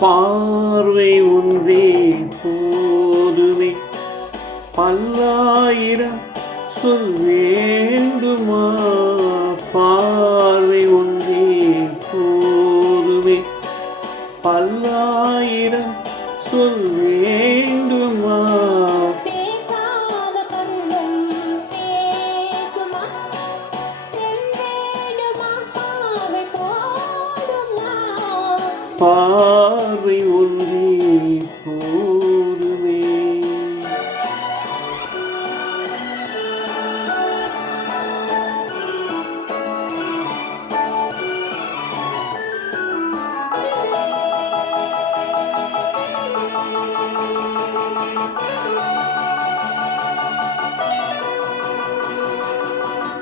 பார்வை ஒன்றே போதுமே, பல்லாயிரம் சொல் வேண்டுமா? பார்வை ஒன்றே போதுமே, பல்லாயிரம் சொல் வேண்டுமா? பார்வை ஒன்றே போதுமே.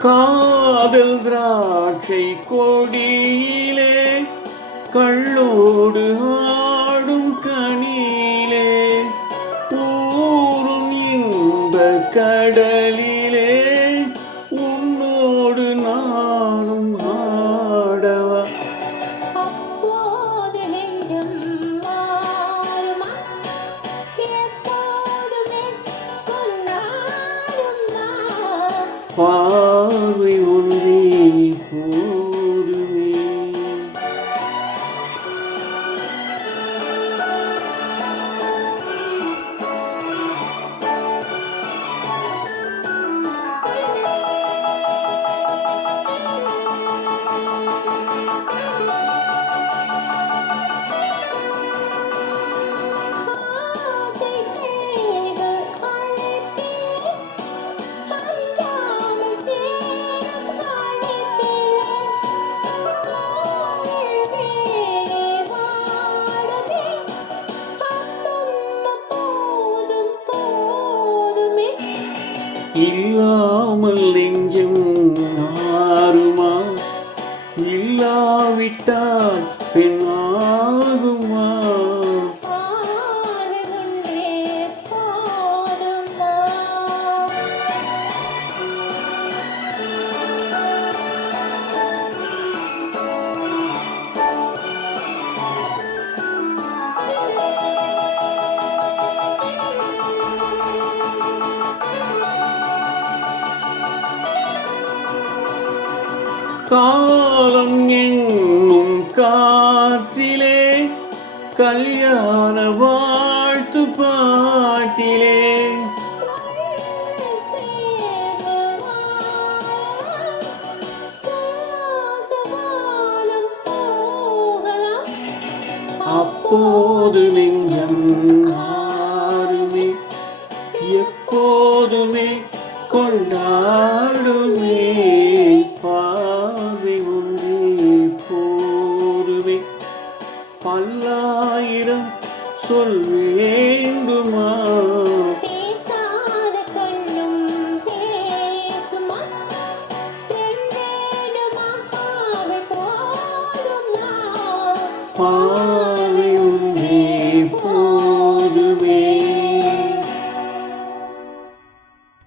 காதல் திராட்சை கொடியிலே கள்ளோடு ஆடும் கனியிலே ஊரும் இன்ப கடலிலே உன்னோடு நானும் ஆடவா? அப்போது நெஞ்சம் மாறுமா? எப்போதுமே கொண்டாடுமா? பார்வை ஒன்றே போதுமே. இல்லாமல் நெஞ்சம் ஆறுமா? இல்லாவிட்டால் பெண்ணாகுமா? காலம் என்னும் காற்றிலே கல்யாண வாழ்த்து பாட்டிலே அப்போது நெஞ்சம் ஆறுமே, எப்போதுமே கொண்டாடுமே. பார்வை ஒன்றே போதுமே, பல்லாயிரம் சொல் வேண்டுமா? பேசாத கண்ணும் பேசுமா? பெண் வேண்டுமா? பார்வை போதுமா? பார்வை ஒன்றே போதுமே.